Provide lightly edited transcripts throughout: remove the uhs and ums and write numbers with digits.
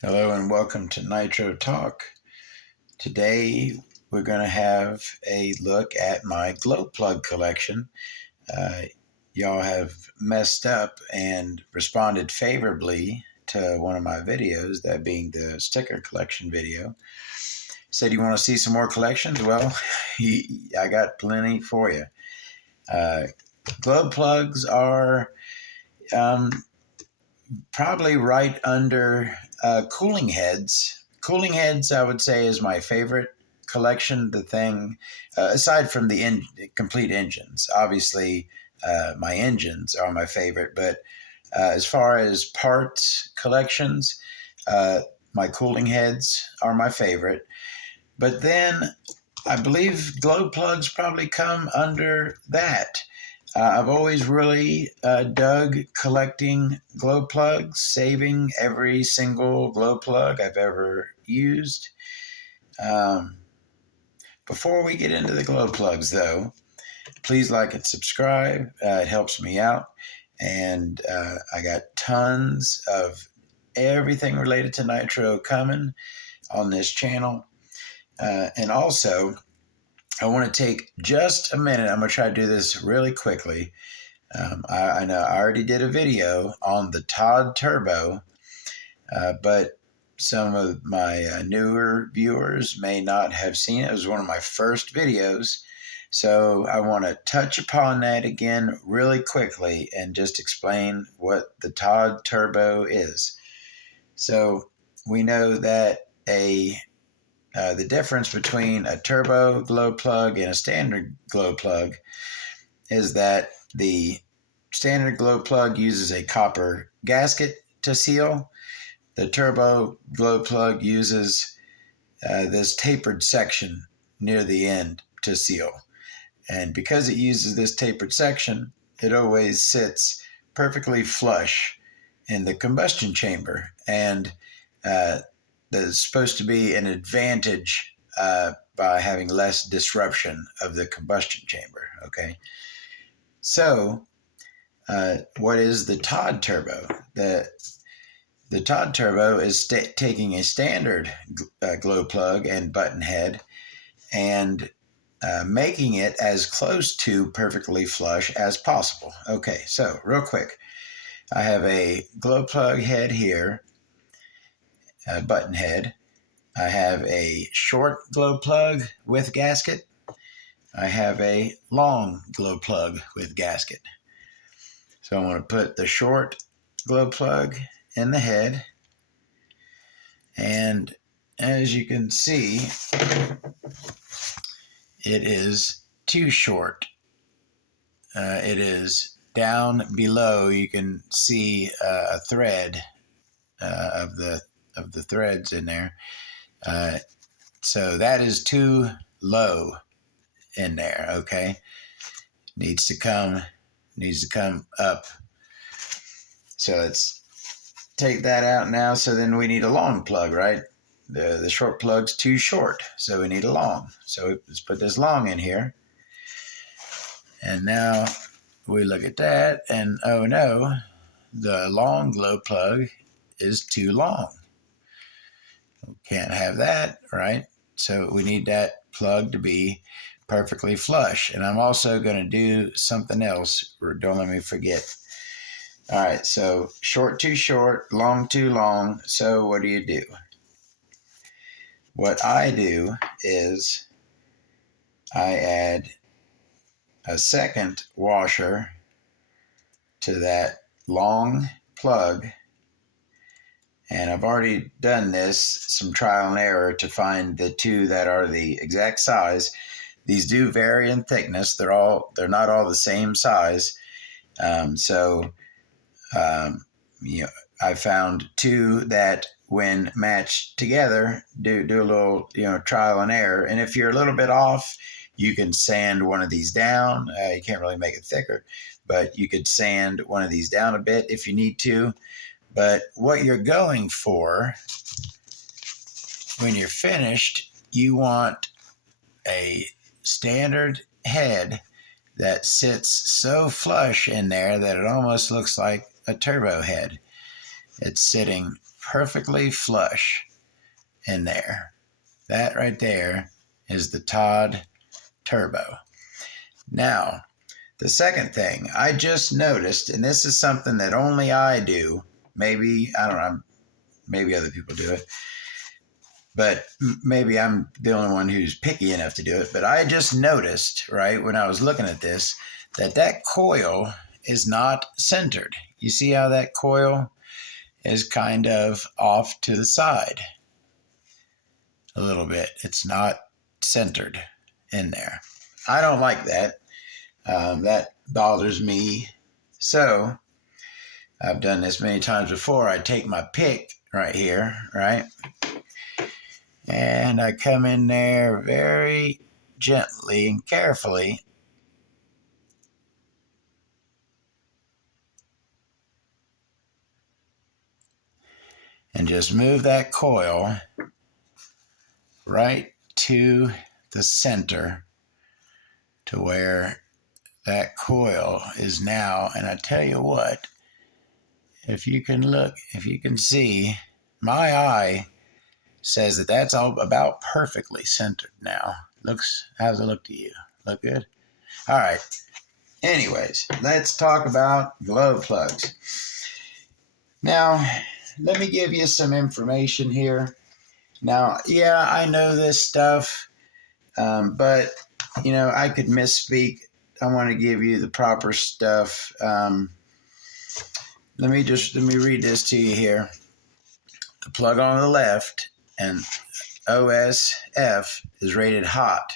Hello and welcome to Nitro Talk. Today we're going to have a look at my glow plug collection. Uh, y'all have messed up and responded favorably to one of my videos, that being the sticker collection video. Said you want to see some more collections? Well, I got plenty for you. Glow plugs are probably right under cooling heads. Cooling heads, I would say, is my favorite collection. The thing, aside from the complete engines, obviously, my engines are my favorite. But as far as parts collections, my cooling heads are my favorite. But then I believe glow plugs probably come under that. I've always really dug collecting glow plugs, saving every single glow plug I've ever used. Um, Before we get into the glow plugs, though, please like and subscribe. It helps me out. And I got tons of everything related to Nitro coming on this channel. And also, I want to take just a minute. I'm going to try to do this really quickly. I know I already did a video on the Todd Turbo, but some of my newer viewers may not have seen it. It was one of my first videos. So I want to touch upon that again really quickly and just explain what the Todd Turbo is. So we know that the difference between a turbo glow plug and a standard glow plug is that the standard glow plug uses a copper gasket to seal. The turbo glow plug uses this tapered section near the end to seal. And because it uses this tapered section, it always sits perfectly flush in the combustion chamber. And there's supposed to be an advantage by having less disruption of the combustion chamber. Okay. So, what is the Todd Turbo? The Todd Turbo is taking a standard glow plug and button head and making it as close to perfectly flush as possible. Okay, so real quick, I have a glow plug head here, a button head. I have a short glow plug with gasket. I have a long glow plug with gasket. So I'm going to put the short glow plug in the head. And as you can see, it is too short. It is down below. You can see a thread of the threads in there. So that is too low in there. Okay, needs to come up. So let's take that out now. So then we need a long plug, right? The short plug's too short, so we need a long. So let's put this long in here. And now we look at that, and oh no, the long glow plug is too long. We can't have that, right? So we need that plug to be perfectly flush. And I'm also going to do something else. Don't let me forget. All right, so short too short, long too long. So what do? What I do is I add a second washer to that long plug. And I've already done this, some trial and error, to find the two that are the exact size. These do vary in thickness. They're not all the same size. I found two that, when matched together, do a little trial and error. And if you're a little bit off, you can sand one of these down. You can't really make it thicker, but you could sand one of these down a bit if you need to. But what you're going for when you're finished, you want a standard head that sits so flush in there that it almost looks like a turbo head. It's sitting perfectly flush in there. That right there is the Todd Turbo. Now, the second thing I just noticed, and this is something that only I do, maybe, I don't know, maybe other people do it, but maybe I'm the only one who's picky enough to do it. But I just noticed, right, when I was looking at this, that coil is not centered. You see how that coil is kind of off to the side a little bit. It's not centered in there. I don't like that. That bothers me. So I've done this many times before. I take my pick right here, right? And I come in there very gently and carefully. And just move that coil right to the center to where that coil is now. And I tell you what, if you can look, if you can see, my eye says that that's all about perfectly centered now. How's it look to you? Look good? All right. Anyways, let's talk about glow plugs. Now, let me give you some information here. Now, yeah, I know this stuff, but, I could misspeak. I want to give you the proper stuff. Let me read this to you here. The plug on the left and OSF is rated hot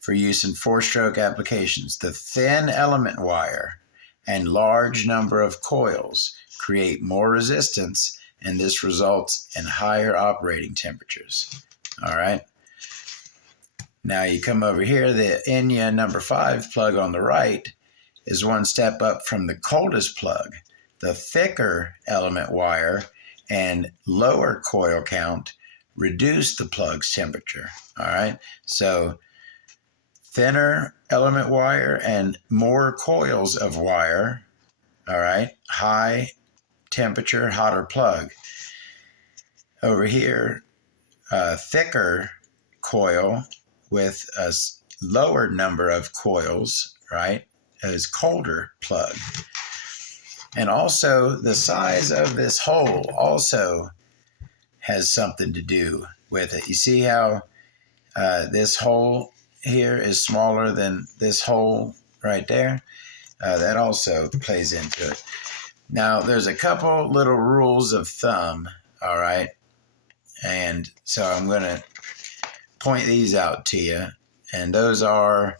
for use in four-stroke applications. The thin element wire and large number of coils create more resistance, and this results in higher operating temperatures. All right. Now you come over here, the Enya number 5 plug on the right is one step up from the coldest plug. The thicker element wire and lower coil count reduce the plug's temperature. All right. So thinner element wire and more coils of wire. All right. High temperature, hotter plug. Over here, thicker coil with a lower number of coils, right, is colder plug. And also the size of this hole also has something to do with it. You see how this hole here is smaller than this hole right there? That also plays into it. Now, there's a couple little rules of thumb, all right? And so I'm going to point these out to you. And those are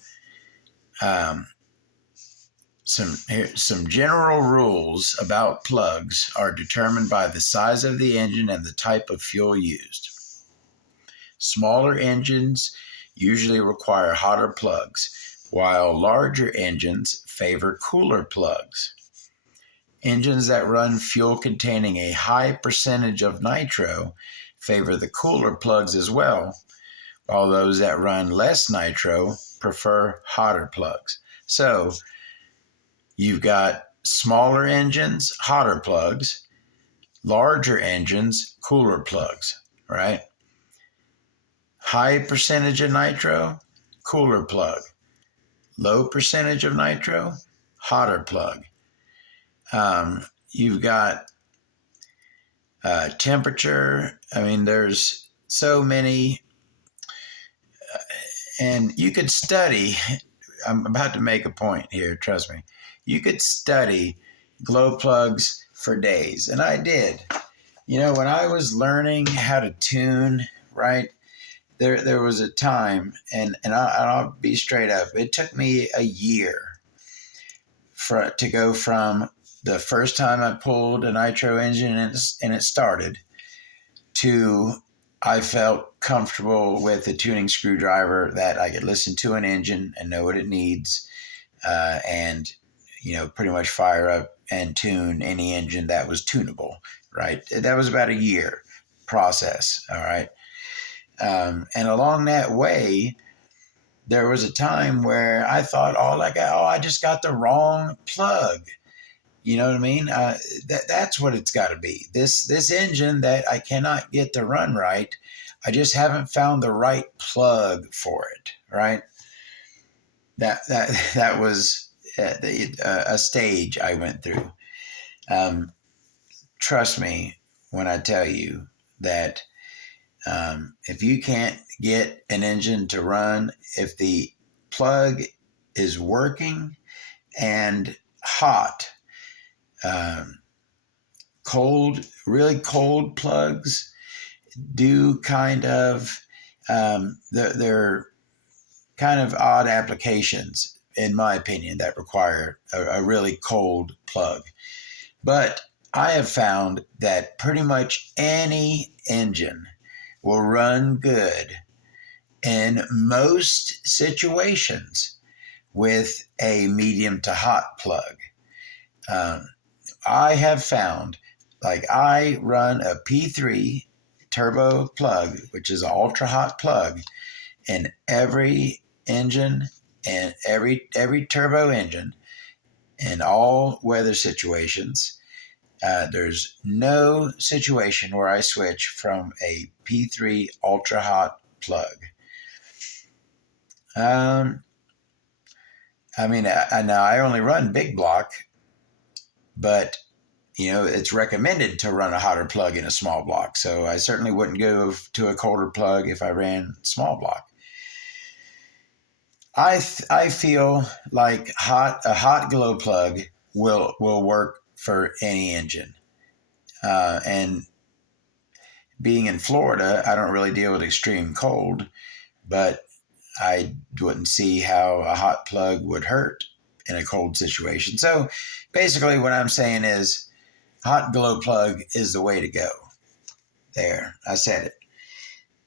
some general rules about plugs are determined by the size of the engine and the type of fuel used. Smaller engines usually require hotter plugs, while larger engines favor cooler plugs. Engines that run fuel containing a high percentage of nitro favor the cooler plugs as well, while those that run less nitro prefer hotter plugs. So you've got smaller engines, hotter plugs, larger engines, cooler plugs, right? High percentage of nitro, cooler plug. Low percentage of nitro, hotter plug. You've got temperature. I mean, there's so many, and you could study. I'm about to make a point here, trust me. You could study glow plugs for days, and I did. When I was learning how to tune, right, there was a time, and I'll be straight up, it took me a year to go from the first time I pulled a nitro engine and it started to I felt comfortable with a tuning screwdriver that I could listen to an engine and know what it needs, and pretty much fire up and tune any engine that was tunable, right? That was about a year process, all right? And along that way, there was a time where I thought, I just got the wrong plug. You know what I mean? That's what it's got to be. This engine that I cannot get to run right, I just haven't found the right plug for it. Right? That was a stage I went through. Um, Trust me when I tell you that if you can't get an engine to run, if the plug is working and hot, um, really cold plugs do kind of, they're kind of odd applications, in my opinion, that require a really cold plug. But I have found that pretty much any engine will run good in most situations with a medium to hot plug. Um, I have found, like, I run a P3 turbo plug, which is an ultra hot plug, in every engine and every turbo engine in all weather situations. There's no situation where I switch from a P3 ultra hot plug. Um, I mean, now I only run big block, but it's recommended to run a hotter plug in a small block. So I certainly wouldn't go to a colder plug if I ran small block. I feel like a hot glow plug will work for any engine. And being in Florida, I don't really deal with extreme cold, but I wouldn't see how a hot plug would hurt in a cold situation. So basically, what I'm saying is hot glow plug is the way to go. There, I said it.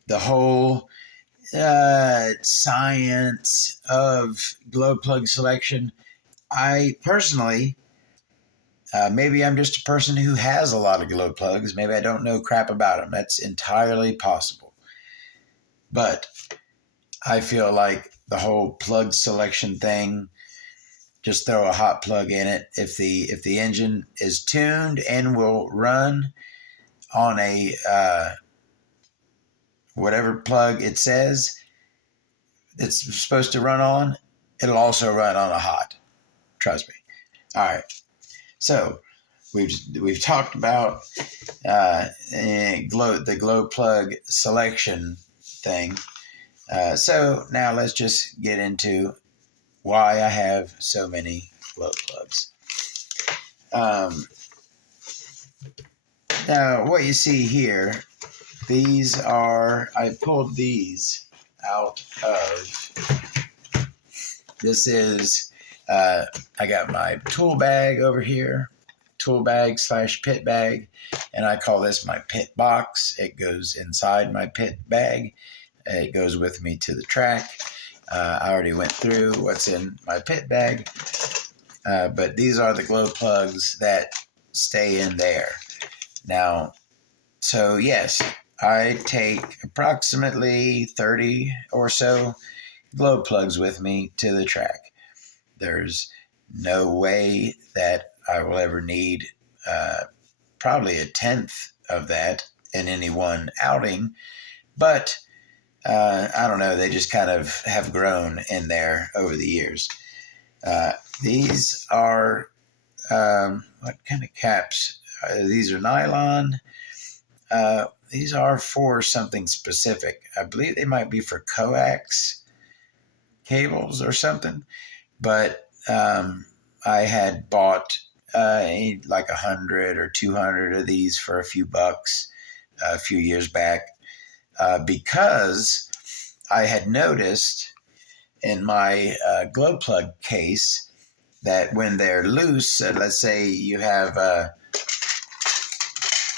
The whole science of glow plug selection, I personally, maybe I'm just a person who has a lot of glow plugs. Maybe I don't know crap about them. That's entirely possible. But I feel like the whole plug selection thing, just throw a hot plug in it. If the engine is tuned and will run on a whatever plug it says it's supposed to run on, it'll also run on a hot. Trust me. All right. So we've talked about the glow plug selection thing. So now let's just get into why I have so many glow plugs. Now, what you see here, I pulled these out of, this is, I got my tool bag over here, tool bag / pit bag, and I call this my pit box. It goes inside my pit bag. It goes with me to the track. I already went through what's in my pit bag, but these are the glow plugs that stay in there. Now, so yes, I take approximately 30 or so glow plugs with me to the track. There's no way that I will ever need probably a tenth of that in any one outing, but I don't know, they just kind of have grown in there over the years. These are, what kind of caps? These are nylon. These are for something specific. I believe they might be for coax cables or something, but I had bought like 100 or 200 of these for a few bucks a few years back because I had noticed in my glow plug case that when they're loose, let's say you have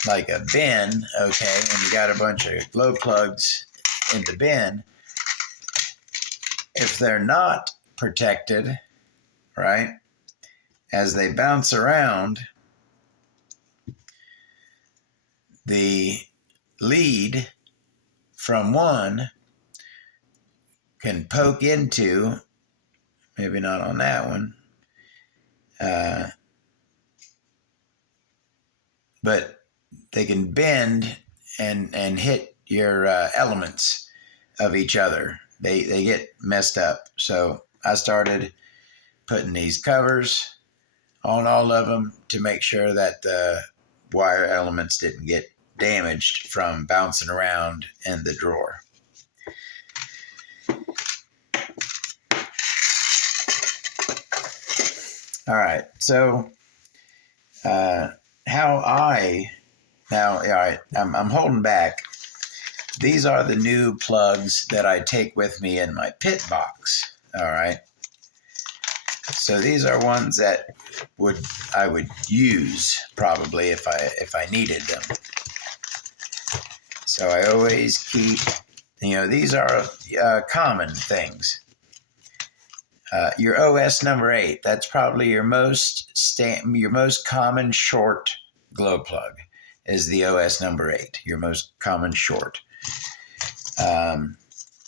like a bin, okay, and you got a bunch of glow plugs in the bin, if they're not protected, right, as they bounce around, the lead from one can poke into, maybe not on that one, but they can bend and hit your elements of each other. They get messed up. So I started putting these covers on all of them to make sure that the wire elements didn't get damaged from bouncing around in the drawer. All right, so how I now, all right, I'm holding back. These are the new plugs that I take with me in my pit box. All right, so these are ones that I would use probably if I needed them. So I always keep, these are common things. Your OS number 8, that's probably your most common short glow plug is the OS number 8, your most common short.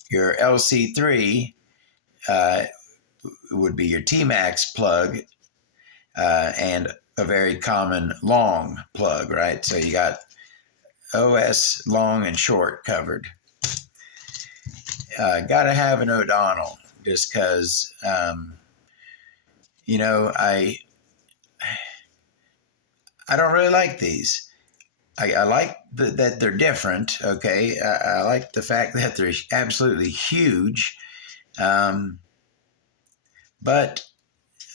Your LC3 would be your T-Max plug and a very common long plug, right? So you got OS long and short covered. Got to have an O'Donnell just because, I don't really like these. I like that they're different. Okay, I like the fact that they're absolutely huge, but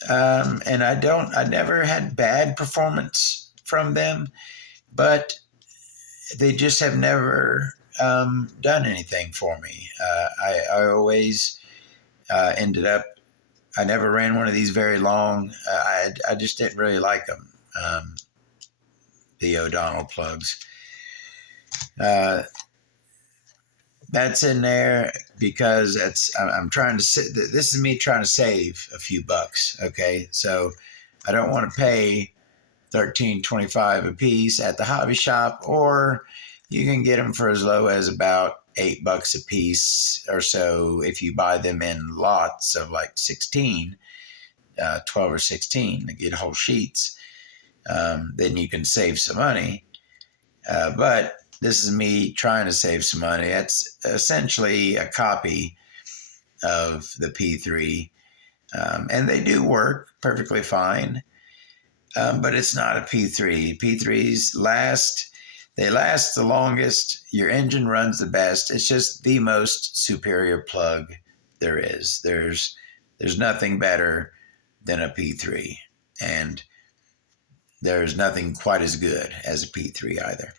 and I never had bad performance from them, but they just have never done anything for me. I always ended up. I never ran one of these very long. I just didn't really like them. The O'Donnell plugs. That's in there because I'm trying to. This is me trying to save a few bucks. Okay, so I don't want to pay $13.25 a piece at the hobby shop, or you can get them for as low as about $8 a piece or so if you buy them in lots of like 16, 12 or 16 to get whole sheets. Then you can save some money. But this is me trying to save some money. That's essentially a copy of the P3. And they do work perfectly fine. But it's not a P3. P3s last the longest. Your engine runs the best. It's just the most superior plug there is. There's nothing better than a P3. And there's nothing quite as good as a P3 either.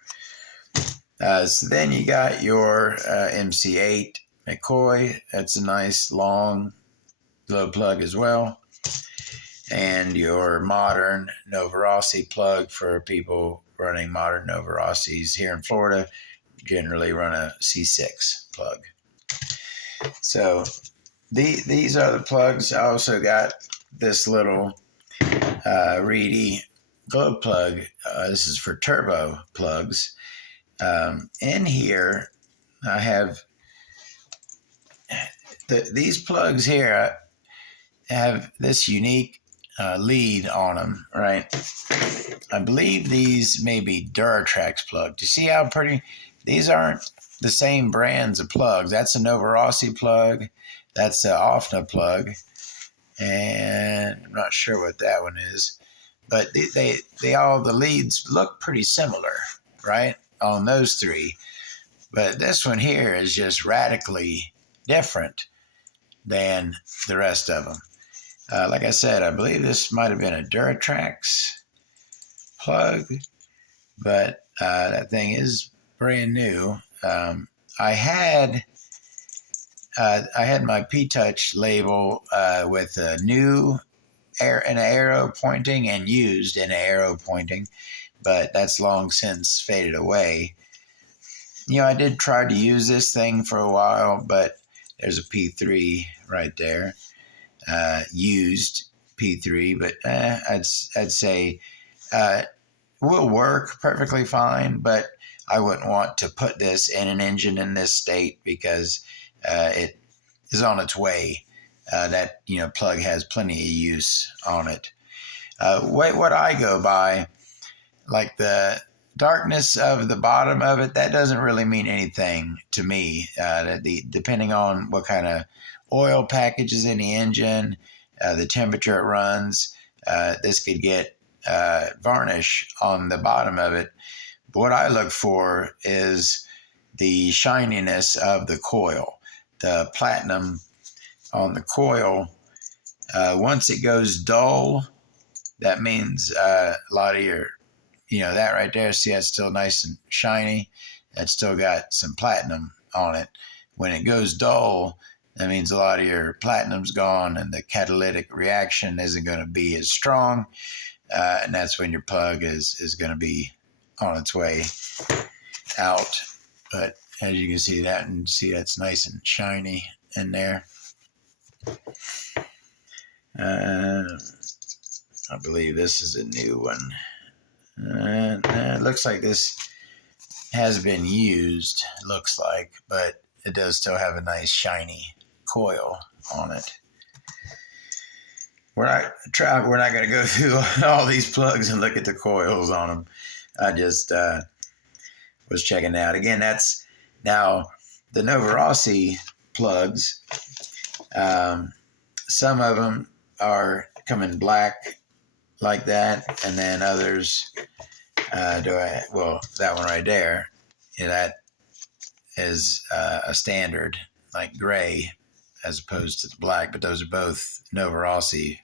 So then you got your MC8 McCoy. That's a nice long glow plug as well. And your modern Novarossi plug for people running modern Novarossis here in Florida. Generally run a C6 plug. So these are the plugs. I also got this little Reedy glow plug. This is for turbo plugs. In here, I have these plugs here have this unique lead on them, right? I believe these may be Duratrax plugs. Do you see how pretty? These aren't the same brands of plugs. That's a Novarossi plug. That's an OFNA plug. And I'm not sure what that one is. But they all, the leads look pretty similar, right? On those three. But this one here is just radically different than the rest of them. Like I said, I believe this might have been a Duratrax plug, but that thing is brand new. I had my P-Touch label with a new an arrow pointing and used an arrow pointing, but that's long since faded away. I did try to use this thing for a while, but there's a P3 right there. Used P3, but I'd say will work perfectly fine, but I wouldn't want to put this in an engine in this state because it is on its way. That plug has plenty of use on it. What I go by, like the darkness of the bottom of it, that doesn't really mean anything to me. Depending on what kind of oil package is in the engine, the temperature it runs, this could get varnish on the bottom of it. But what I look for is the shininess of the coil, the platinum on the coil. Once it goes dull, that means a lot of your, that right there, see, that's still nice and shiny. That's still got some platinum on it. When it goes dull, that means a lot of your platinum's gone and the catalytic reaction isn't going to be as strong. And that's when your plug is going to be on its way out. But as you can see that, and see that's nice and shiny in there. I believe this is a new one. It looks like this has been used, looks like, but it does still have a nice shiny coil on it. We're not going to go through all these plugs and look at the coils on them. I just was checking out. Again, that's now the Novarossi plugs. Some of them are coming black like that, and then others that one right there, that is a standard, like gray, as opposed to the black, but those are both Novarossi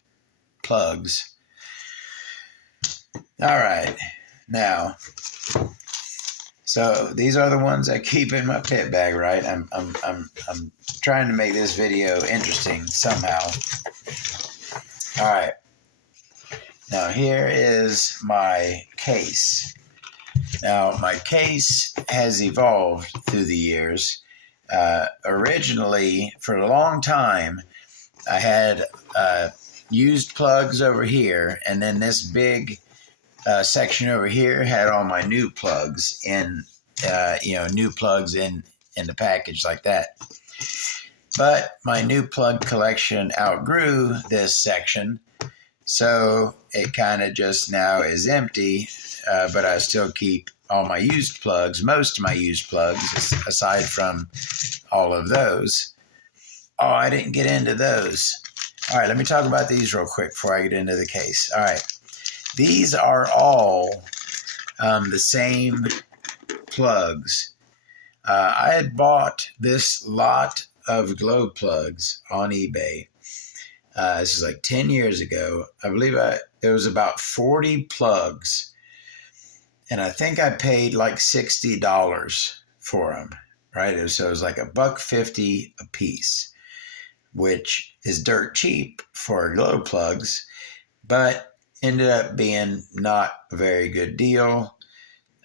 plugs. All right, now, so these are the ones I keep in my pit bag, right? I'm trying to make this video interesting somehow. All right. Now here is my case. Now my case has evolved through the years. Originally, for a long time, I had used plugs over here, and then this big section over here had all my new plugs in, new plugs in the package like that. But my new plug collection outgrew this section, so it kind of just now is empty, but I still keep all my used plugs, most of my used plugs, aside from all of those. Oh, I didn't get into those. All right, let me talk about these real quick before I get into the case. All right, these are all the same plugs. I had bought this lot of glow plugs on eBay. This is like 10 years ago. I believe there was about 40 plugs, and I think I paid like $60 for them, right? So it was like $1.50 a piece, which is dirt cheap for glow plugs, but ended up being not a very good deal.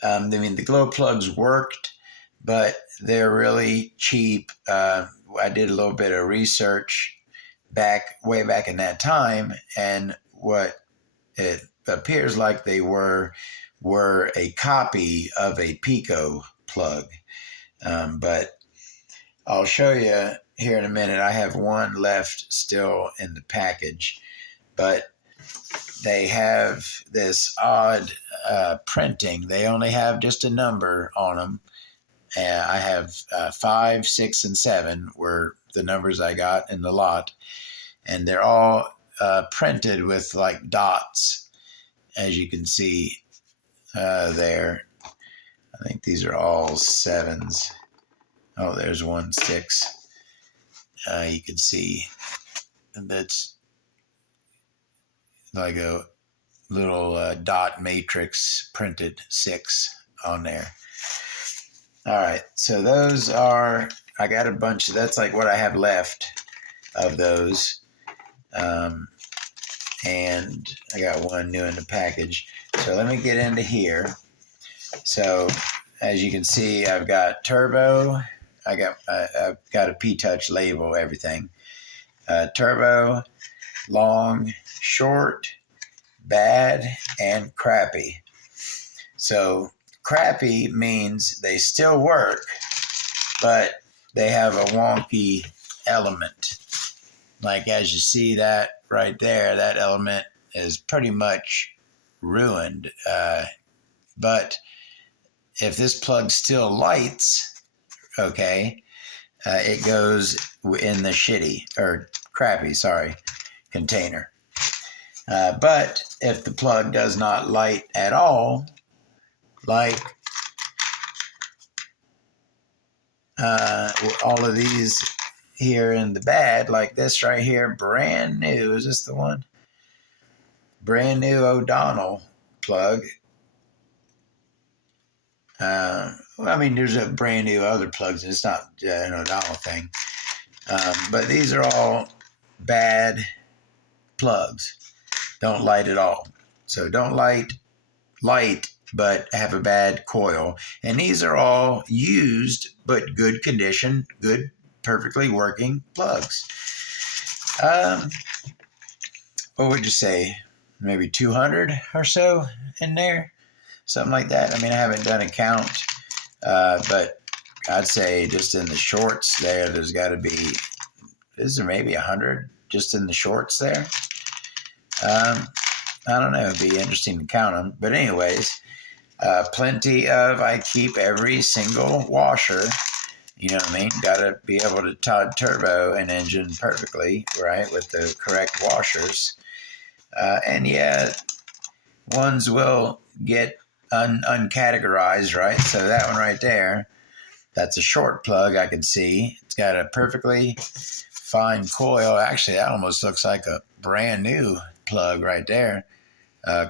The glow plugs worked, but they're really cheap. I did a little bit of research way back in that time, and what it appears like they were a copy of a Pico plug. But I'll show you here in a minute. I have one left still in the package, but they have this odd printing. They only have just a number on them. I have 5, 6, and 7 were the numbers I got in the lot, and they're all printed with like dots, as you can see there. I think these are all 7s. Oh, there's 1 6. You can see that's like a little dot matrix printed 6 on there. All right, so those are, I got a bunch, that's like what I have left of those. And I got one new in the package. So let me get into here. So as you can see, I've got turbo. I've got a P-Touch label, everything. Turbo, long, short, bad, and crappy. So crappy means they still work, but they have a wonky element. Like as you see that right there, that element is pretty much ruined. But if this plug still lights, okay, it goes in the crappy container. But if the plug does not light at all, like all of these here in the bad, like this right here, brand new. Is this the one? Brand new O'Donnell plug. Well, I mean, there's a brand new other plugs. It's not an O'Donnell thing. But these are all bad plugs. Don't light at all. So don't light, but have a bad coil. And these are all used, but good condition, good, perfectly working plugs. What would you say? Maybe 200 or so in there? Something like that. I mean, I haven't done a count, but I'd say just in the shorts there's got to be, is there maybe 100 just in the shorts there? I don't know. It'd be interesting to count them. But anyways, plenty of, I keep every single washer, you know what I mean? Got to be able to Todd turbo an engine perfectly, right, with the correct washers. And yeah, ones will get uncategorized, right? So that one right there, that's a short plug, I can see. It's got a perfectly fine coil. Actually, that almost looks like a brand new plug right there.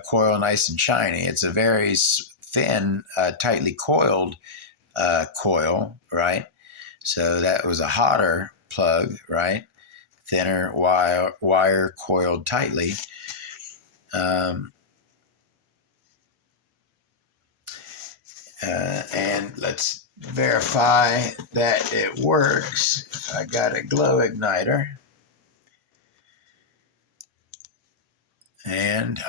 Coil nice and shiny. It's a very thin, tightly coiled coil, right? So that was a hotter plug, right? Thinner wire coiled tightly. And let's verify that it works. I got a glow igniter. And,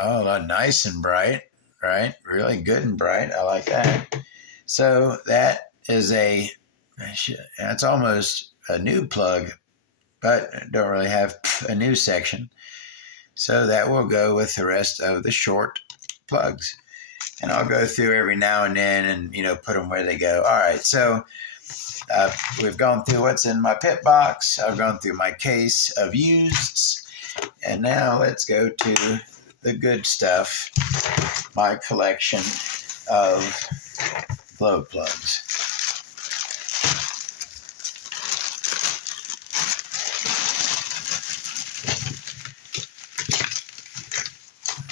nice and bright, right? Really good and bright. I like that. So that is it's almost a new plug, but don't really have a new section. So that will go with the rest of the short plugs. And I'll go through every now and then and, put them where they go. All right, so we've gone through what's in my pit box. I've gone through my case of useds. And now let's go to the good stuff, my collection of glow plugs.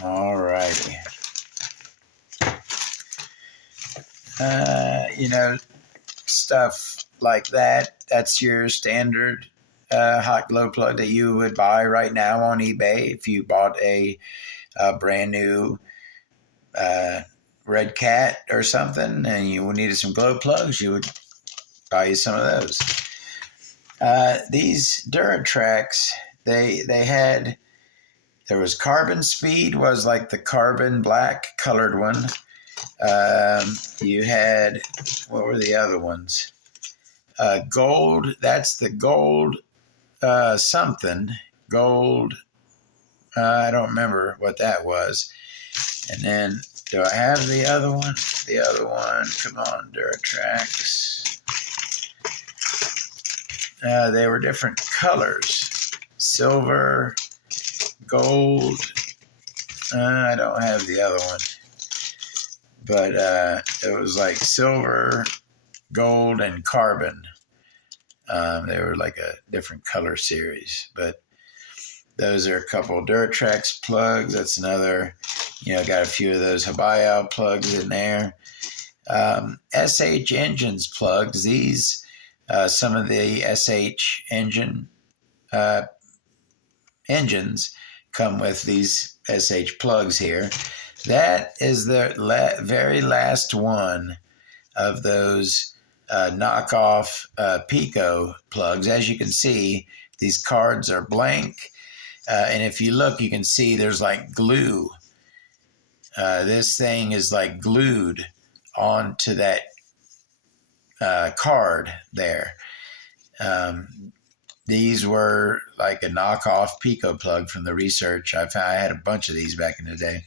All righty. Stuff like that, that's your standard hot glow plug that you would buy right now on eBay. If you bought a brand new Red Cat or something and you needed some glow plugs, you would buy you some of those. These Duratrax, there was Carbon Speed, was like the carbon black colored one. You had, what were the other ones? Gold, that's the gold something. Gold, I don't remember what that was. And then, do I have the other one? The other one, come on, Duratrax. They were different colors. Silver, gold. I don't have the other one. But it was like silver, gold, and carbon. They were like a different color series. But those are a couple Duratrax plugs. That's another, got a few of those Habayao plugs in there. SH Engines plugs. These, some of the SH engines come with these SH plugs here. That is the very last one of those knockoff Pico plugs. As you can see, these cards are blank. And if you look, you can see there's like glue. This thing is like glued onto that card there. These were like a knockoff Pico plug from the research. I had a bunch of these back in the day.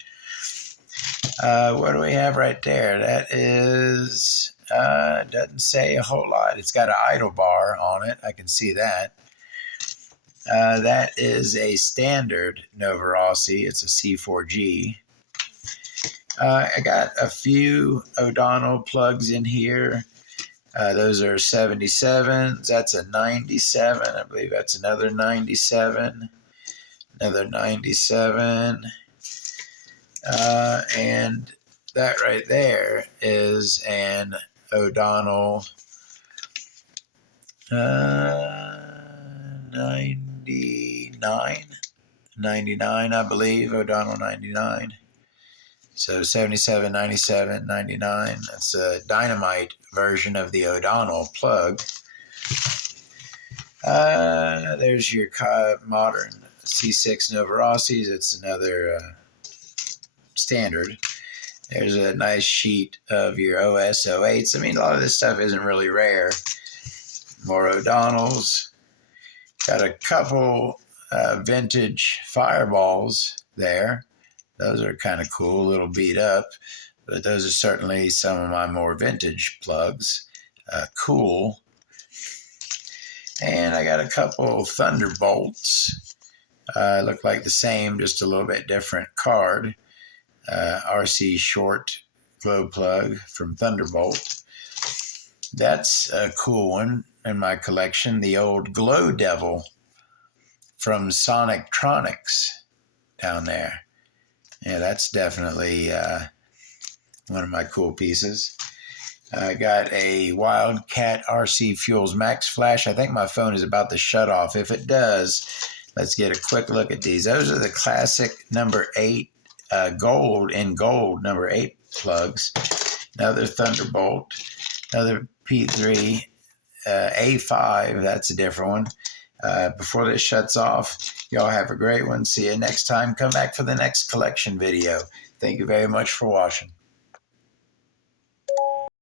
What do we have right there? That is, doesn't say a whole lot. It's got an idle bar on it. I can see that. That is a standard Nova Rossi. It's a C4G. I got a few O'Donnell plugs in here. Those are 77s. That's a 97. I believe that's another 97. Another 97. And that right there is an O'Donnell 99. 99, I believe. O'Donnell 99. So 77, 97, 99. That's a dynamite version of the O'Donnell plug. There's your modern C6 Nova Rossi's. It's another standard. There's a nice sheet of your OS 08s. I mean, a lot of this stuff isn't really rare. More O'Donnells. Got a couple vintage Fireballs there. Those are kind of cool, a little beat up, but those are certainly some of my more vintage plugs. Cool. And I got a couple Thunderbolts. Look like the same, just a little bit different card. RC short glow plug from Thunderbolt. That's a cool one in my collection. The old Glow Devil from Sonictronics down there. Yeah, that's definitely one of my cool pieces. I got a Wildcat RC Fuels Max Flash. I think my phone is about to shut off. If it does, let's get a quick look at these. Those are the classic number 8 gold number 8 plugs. Another Thunderbolt. Another P3 A5. That's a different one. Before this shuts off, y'all have a great one. See you next time. Come back for the next collection video. Thank you very much for watching.